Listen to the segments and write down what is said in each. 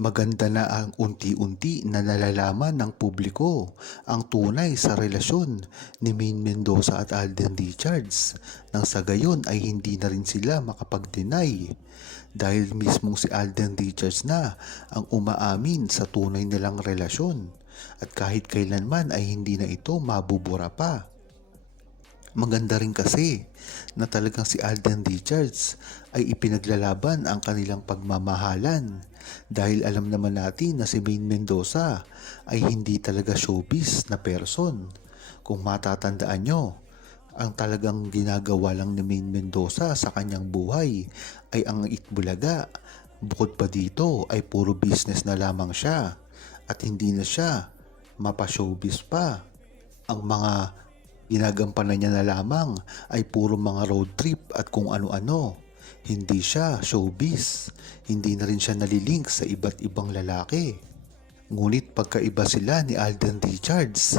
Maganda na ang unti-unti na nalalaman ng publiko ang tunay sa relasyon ni Maine Mendoza at Alden Richards nang sa gayon ay hindi na rin sila makapag-deny dahil mismong si Alden Richards na ang umaamin sa tunay nilang relasyon at kahit kailanman ay hindi na ito mabubura pa. Maganda rin kasi na talagang si Alden Richards ay ipinaglalaban ang kanilang pagmamahalan dahil alam naman natin na si Maine Mendoza ay hindi talaga showbiz na person. Kung matatandaan nyo, ang talagang ginagawa lang ni Maine Mendoza sa kanyang buhay ay ang Itbulaga. Bukod pa dito ay puro business na lamang siya at hindi na siya mapa-showbiz pa. Ang mga ginagampanan niya na lamang ay puro mga road trip at kung ano-ano. Hindi siya showbiz, hindi na rin siya nalilink sa iba't ibang lalaki. Ngunit pagkaiba sila ni Alden Richards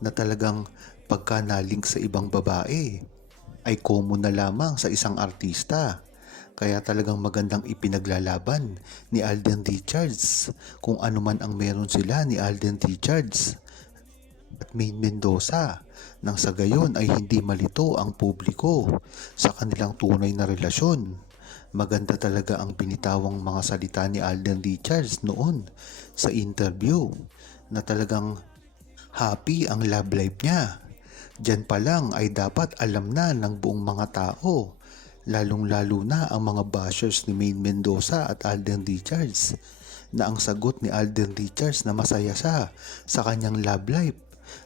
na talagang pagka nalink sa ibang babae ay common na lamang sa isang artista. Kaya talagang magandang ipinaglalaban ni Alden Richards kung ano man ang meron sila ni Alden Richards at Maine Mendoza nang sa gayon ay hindi malito ang publiko sa kanilang tunay na relasyon. Maganda talaga ang binitawang mga salita ni Alden Richards noon sa interview na talagang happy ang love life niya. Diyan pa lang ay dapat alam na ng buong mga tao, lalong-lalo na ang mga bashers ni Maine Mendoza at Alden Richards, na ang sagot ni Alden Richards na masaya siya sa kanyang love life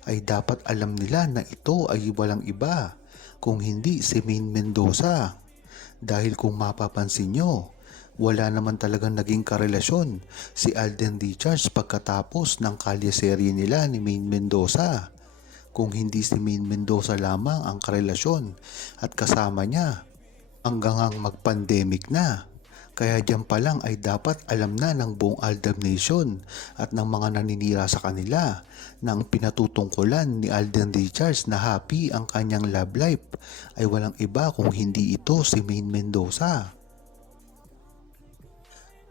ay dapat alam nila na ito ay walang iba kung hindi si Maine Mendoza. Dahil kung mapapansin nyo, wala naman talagang naging karelasyon si Alden Richards pagkatapos ng kalye-serye nila ni Maine Mendoza. Kung hindi si Maine Mendoza lamang ang karelasyon at kasama niya hanggang mag-pandemic na. Kaya diyan pa lang ay dapat alam na ng buong Aldab Nation at ng mga naninira sa kanila na ang pinatutungkulan ni Alden Richards na happy ang kanyang love life ay walang iba kung hindi ito si Maine Mendoza.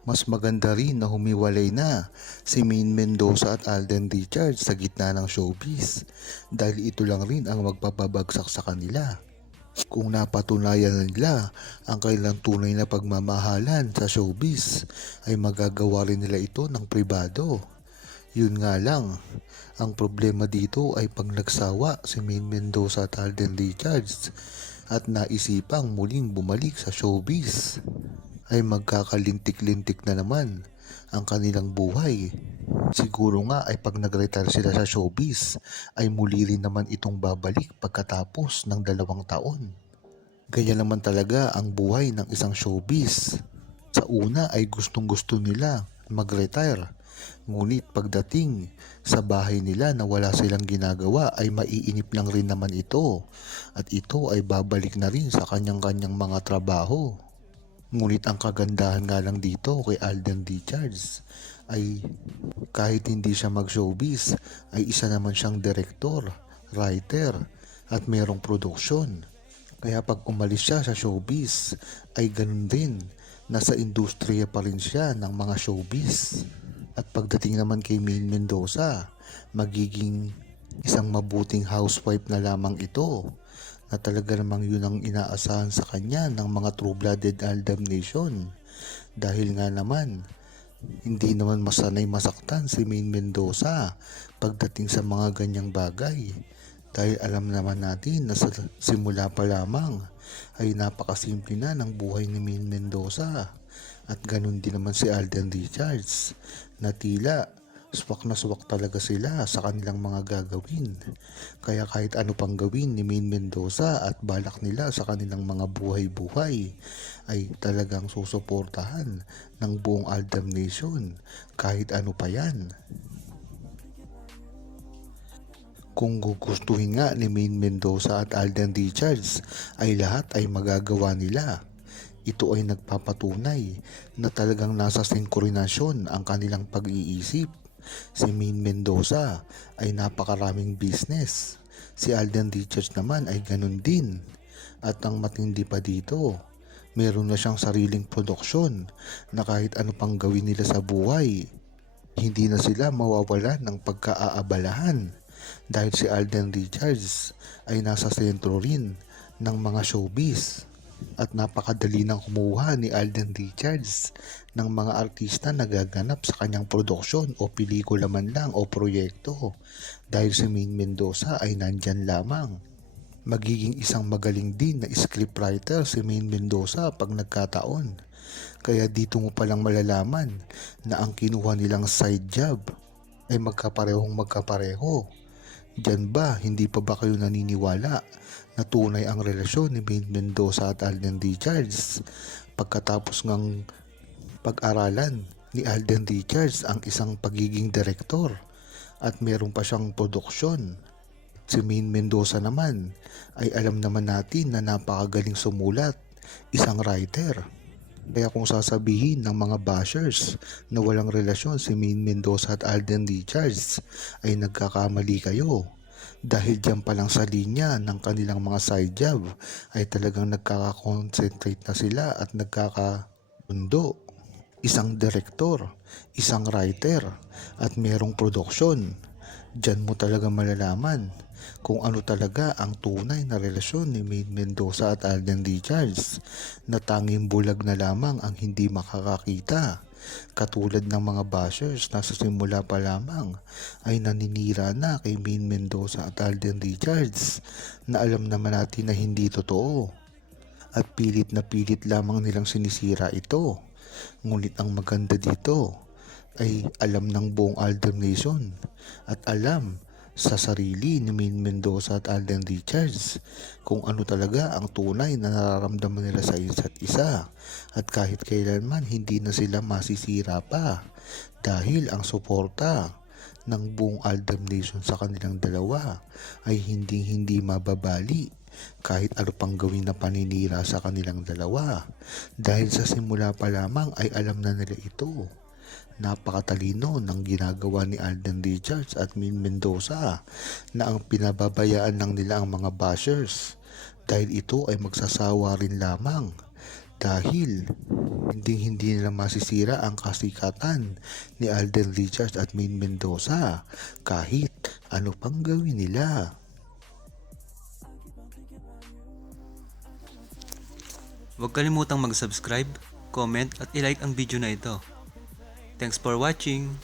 Mas maganda rin na humiwalay na si Maine Mendoza at Alden Richards sa gitna ng showbiz dahil ito lang rin ang magpapabagsak sa kanila. Kung napatunayan nila ang kailang tunay na pagmamahalan sa showbiz ay magagawa rin nila ito ng pribado. Yun nga lang, ang problema dito ay pag nagsawa si Maine Mendoza at Alden Richards at naisipang muling bumalik sa showbiz ay magkakalintik-lintik na naman ang kanilang buhay. Siguro nga ay pag nag-retire sila sa showbiz ay muli rin naman itong babalik pagkatapos ng 2 taon. Ganyan naman talaga ang buhay ng isang showbiz. Sa una ay gustong-gusto nila mag-retire. Ngunit pagdating sa bahay nila na wala silang ginagawa ay maiinip lang rin naman ito. At ito ay babalik na rin sa kanyang-kanyang mga trabaho. Ngunit ang kagandahan nga lang dito kay Alden Richards ay kahit hindi siya mag-showbiz ay isa naman siyang direktor, writer at merong produksyon. Kaya pag umalis siya sa showbiz ay ganun din, nasa industriya pa rin siya ng mga showbiz. At pagdating naman kay Maine Mendoza, magiging isang mabuting housewife na lamang ito na talaga namang yun ang inaasahan sa kanya ng mga true-blooded Aldab Nation. Dahil nga naman, hindi naman masanay masaktan si Maine Mendoza pagdating sa mga ganyang bagay. Dahil alam naman natin na sa simula pa lamang ay napakasimple na ng buhay ni Maine Mendoza. At ganun din naman si Alden Richards na tila swak na swak talaga sila sa kanilang mga gagawin. Kaya kahit ano pang gawin ni Maine Mendoza at balak nila sa kanilang mga buhay-buhay ay talagang susuportahan ng buong Aldab Nation kahit ano pa yan. Kung gugustuhin nga ni Maine Mendoza at Alden Richards ay lahat ay magagawa nila. Ito ay nagpapatunay na talagang nasa sinkronasyon ang kanilang pag-iisip. Si Maine Mendoza ay napakaraming business. Si Alden Richards naman ay ganun din. At ang matindi pa dito, Meron na siyang sariling produksyon na kahit ano pang gawin nila sa buhay, hindi na sila mawawalan ng pagkaaabalahan dahil si Alden Richards ay nasa sentro rin ng mga showbiz. At napakadali nang kumuha ni Alden Richards ng mga artista na gaganap sa kanyang produksyon o pelikula man lang o proyekto dahil si Maine Mendoza ay nandyan lamang. Magiging isang magaling din na scriptwriter si Maine Mendoza pag nagkataon. Kaya dito mo palang malalaman na ang kinuha nilang side job ay magkapareho. Diyan ba, hindi pa ba kayo naniniwala na tunay ang relasyon ni Maine Mendoza at Alden Richards? Pagkatapos ngang pag-aralan ni Alden Richards ang isang pagiging direktor at meron pa siyang produksyon. Si Maine Mendoza naman ay alam naman natin na napakagaling sumulat, isang writer. Kaya kung sasabihin ng mga bashers na walang relasyon si Maine Mendoza at Alden Richards ay nagkakamali kayo. Dahil diyan pa lang sa linya ng kanilang mga side job ay talagang nagkaka-concentrate na sila at nagkakabundo. Isang direktor, isang writer at merong produksyon. Diyan mo talaga malalaman kung ano talaga ang tunay na relasyon ni Maine Mendoza at Alden Richards na tanging bulag na lamang ang hindi makakakita. Katulad ng mga bashers na sa simula pa lamang ay naninira na kay Maine Mendoza at Alden Richards na alam naman natin na hindi totoo. At pilit na pilit lamang nilang sinisira ito. Ngunit ang maganda dito ay alam ng buong Alden Nation at alam sa sarili ni Maine Mendoza at Alden Richards kung ano talaga ang tunay na nararamdaman nila sa isa't isa at kahit kailanman hindi na sila masisira pa dahil ang suporta ng buong Alden Nation sa kanilang dalawa ay hindi mababali kahit ano pang gawin na paninira sa kanilang dalawa dahil sa simula pa lamang ay alam na nila ito. Napakatalino ng ginagawa ni Alden Richards at Maine Mendoza na ang pinababayaan lang nila ang mga bashers dahil ito ay magsasawa rin lamang dahil hindi nila masisira ang kasikatan ni Alden Richards at Maine Mendoza kahit ano pang gawin nila. Huwag kalimutang mag-subscribe, comment at i-like ang video na ito. Thanks for watching!